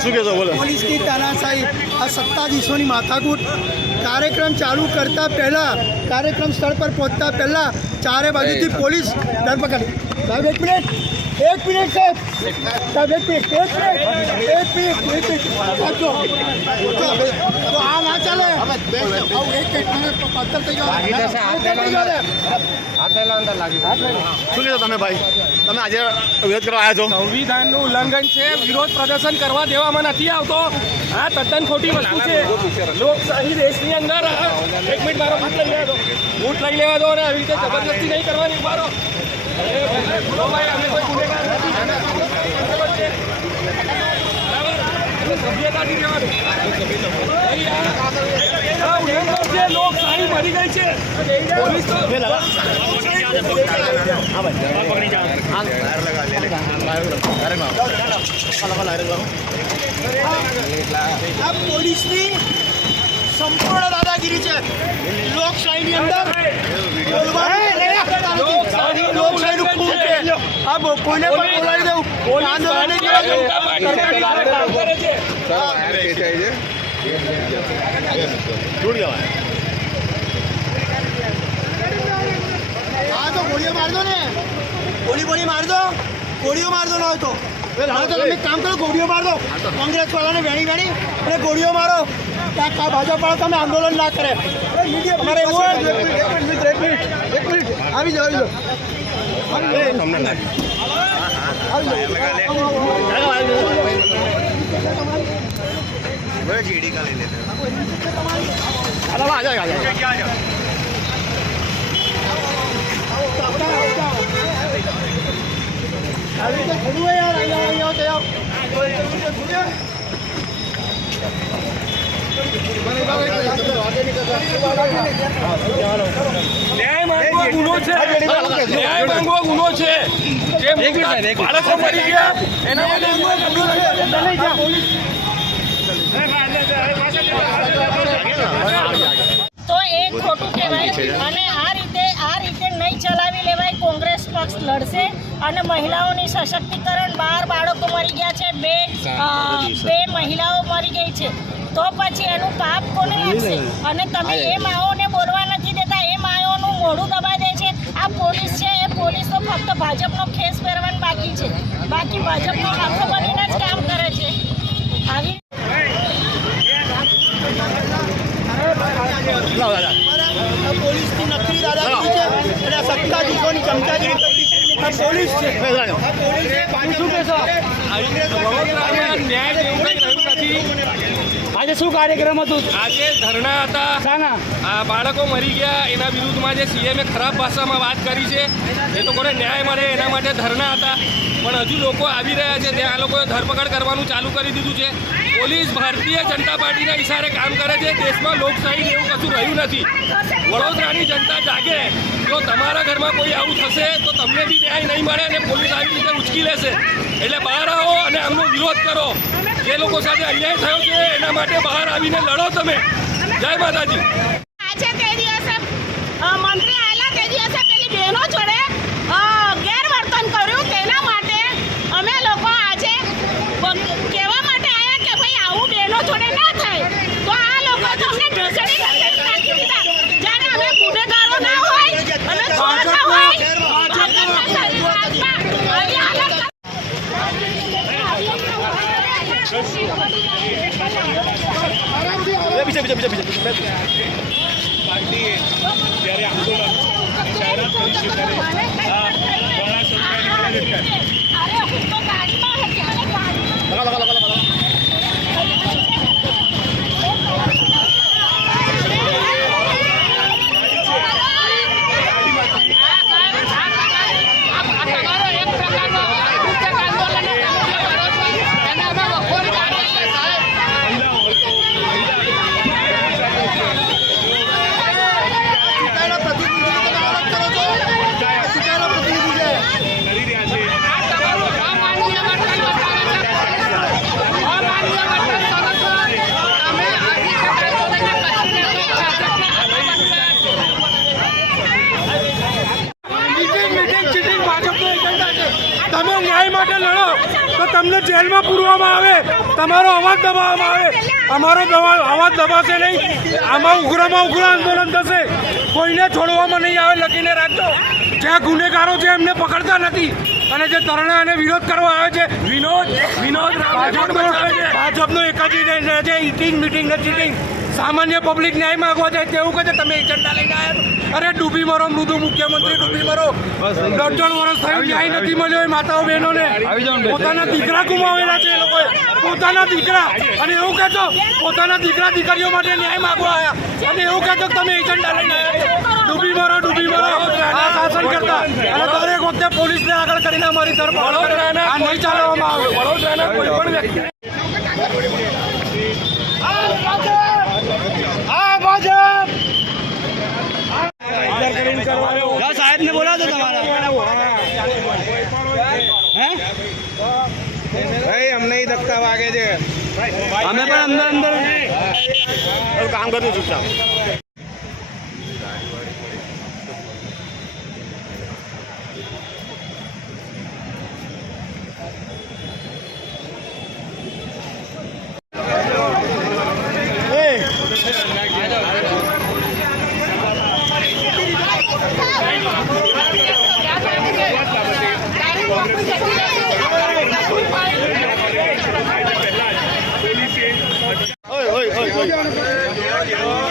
શું આ સત્તાધીશોની માથાકૂટ. કાર્યક્રમ ચાલુ કરતા પહેલા કાર્યક્રમ સ્થળ પર પહોંચતા પહેલા ચારે બાજુથી પોલીસ ધરપકડ. સાહેબ એક મિનિટ. એક મિનિટ સાહેબ સાહેબ એક મિનિટ એક મિનિટ એક મિનિટ એક મિનિટ. તો આ ના ચાલે. એક મિનિટ પથ્થર થઈ. શું કહેશો તમે ભાઈ? તમે આજે વિરોધ કરવા આવ્યા છો? સંવિધાનનું ઉલ્લંઘન છે વિરોધ પ્રદર્શન કરવા દેવામાં નથી આવતો. આ તદ્દન ખોટી વસ્તુ છે. લોકશાહી દેશની અંદર એક મિનિટ મારો બૂટ લઈ લેવા દો. બૂટ લઈ લેવા દો અને આવી રીતે જબરદસ્તી નહીં કરવાની. મારો ભાઈ અમે કોઈ ગુનેગાર નથી બરાબર છે? બરાબર? એટલે સભ્યતાથી રહેવાનું. નહીં, આ- આ ઉલ્લંઘન છે લોકશાહી મરી ગઈ છે પોલીસ તો આ પોલીસની સંપૂર્ણ દાદાગીરી છે લોકશાહીની અંદર લોકશાહીનું છે આ કોઈને પણ બોલાવી દઉં આંદોલન કરે કરવા છે છૂટ જવાય હા તો ગોળીઓ મારજો ને. ગોળી બોળી મારજો ગોળીઓ મારજો ન. હોય તો હા તો કામ કરો ગોળીઓ મારજો કોંગ્રેસ વાળાને વેણી વેણી અને ગોળીઓ મારો ત્યાં કા ભાજપ વાળો તમે આંદોલન ના કરે તમારે એવું એક મિનિટ એક મિનિટ આવી જાઓ આવી જાઓ જાઓ, આ જાઓ. આવી રીતે થોડું હોય યાર આવી જાઓ આવી જાઓ તો યાર. કોઈ જરૂર છે, થોડું યાર. ન્યાય માંગવો ગુનો છે ન્યાય માંગવો ગુનો છે જે બાળકો મરી ગયા એના માટે તો એ ખોટું કહેવાય. અને આ રીતે આ રીતે નહીં ચલાવી લેવાય કોંગ્રેસ પક્ષ લડશે અને મહિલાઓની સશક્તિકરણ બાર બાળકો મરી ગયા છે બે બે મહિલાઓ મરી ગઈ છે. તો પછી એનું પાપ કોને લાગશે અને તમે એ માઓને બોલવા નથી દેતા એ માઓનું મોઢું દબા દે છે. આ પોલીસ છે એ પોલીસ તો ફક્ત ભાજપનો ખેસ પહેરવાનું બાકી છે. બાકી ભાજપનો આખો બનીને જ કામ કરે છે. આવી લાવો, દાદા. આ પોલીસની નકલી દાદાગીરી છે આ સત્તાધીશોની ચમચાગીરી આ પોલીસ છે આ પોલીસ છે શું કહેશો? આજે શું કાર્યક્રમ હતું? આજે ધરણા હતા. આ બાળકો મરી ગયા. એના વિરુદ્ધમાં જે સીએમએ ખરાબ ભાષામાં વાત કરી છે એ લોકોને ન્યાય મળે. એના માટે ધરણા હતા. પણ હજુ લોકો આવી રહ્યા છે. ત્યાં આ લોકોએ ધરપકડ કરવાનું ચાલુ કરી દીધું છે. પોલીસ ભારતીય જનતા પાર્ટીના ઇશારે કામ કરે છે. દેશમાં લોકશાહી એવું કશું રહ્યું નથી. વડોદરાની જનતા જાગે. જો તમારા ઘરમાં કોઈ આવું થશે, તો તમને બી ન્યાય નહીં મળે અને પોલીસ આવી રીતે ઉચકી લેશે. એટલે બહાર આવો અને આમનો વિરોધ કરો. જે લોકો સાથે અન્યાય થયો છે, એના માટે બહાર આવીને લડો તમે. જય માતાજી આજે તે દિવસે અ, મંત્રી આવેલા તે દિવસે પેલી બહેનો જોડે અ, ગેરવર્તન કર્યું તેના માટે અમે લોકો આજે બ- કહેવા માટે આવ્યા કે ભાઈ આવું બહેનો જોડે ના થાય તો આ લોકો તો અમને ઢસડી ઢસડી નાખી દીધા જ્યારે અમે ગુનેગારો ના હોય અમે ચોર ના હોય ભાજપના સરકારમાં આવી હાલત એ પીછે, પીછે, પીછે, પીછે. અરે હું તો ગાડીમાં હતી જેલમાં પૂરવામાં આવે તમારો અવાજ દબાવવામાં આવે. અમારો અવાજ દબાશે નહીં. આમાં ઉગ્રમાં ઉગ્ર આંદોલન થશે. કોઈને છોડવામાં નહીં આવે લખીને રાખજો. જ્યાં ગુનેગારો છે એમને પકડતા નથી. અને જે તરણા અને વિરોધ કરવા આવે છે વિનોદ વિનોદ ભાજપનો એક જ છે ઇટિંગ મિટિંગ ને ચીટિંગ. સામાન્ય પબ્લિક ન્યાય માંગવા જાય તેવું કહે છે. તમે એજન્ડા લઈને આવ્યા અરે ડૂબી મરો મૃદુ મુખ્યમંત્રી ડૂબી મરો. ત્રણ વર્ષ થયું ન્યાય નથી મળ્યો એ માતાઓ બહેનોને. પોતાના દીકરા ગુમાવેલા છે એ લોકોએ. પોતાના દીકરા. અને એવું કહેતો પોતાના દીકરા દીકરીઓ માટે ન્યાય માંગવા આવ્યા અને એવું કહેતો તમે એજન્ડા લઈને આવ્યા ડૂબી મરો ડૂબી મરો. શાસન કરતા. અને દરેક વખતે પોલીસને આગળ કરીને અમારી તરફ. આ નહીં ચાલવામાં આવે. વડોદરાના કોઈ પણ વ્યક્તિ સાહેબને બોલા દો તમારા. ભાઈ અમને ધક્કા વાગે છે. અમે પણ અંદર અંદર કામ કરતું ચૂપચાપ. ਜਾਣਕਾਰੀ।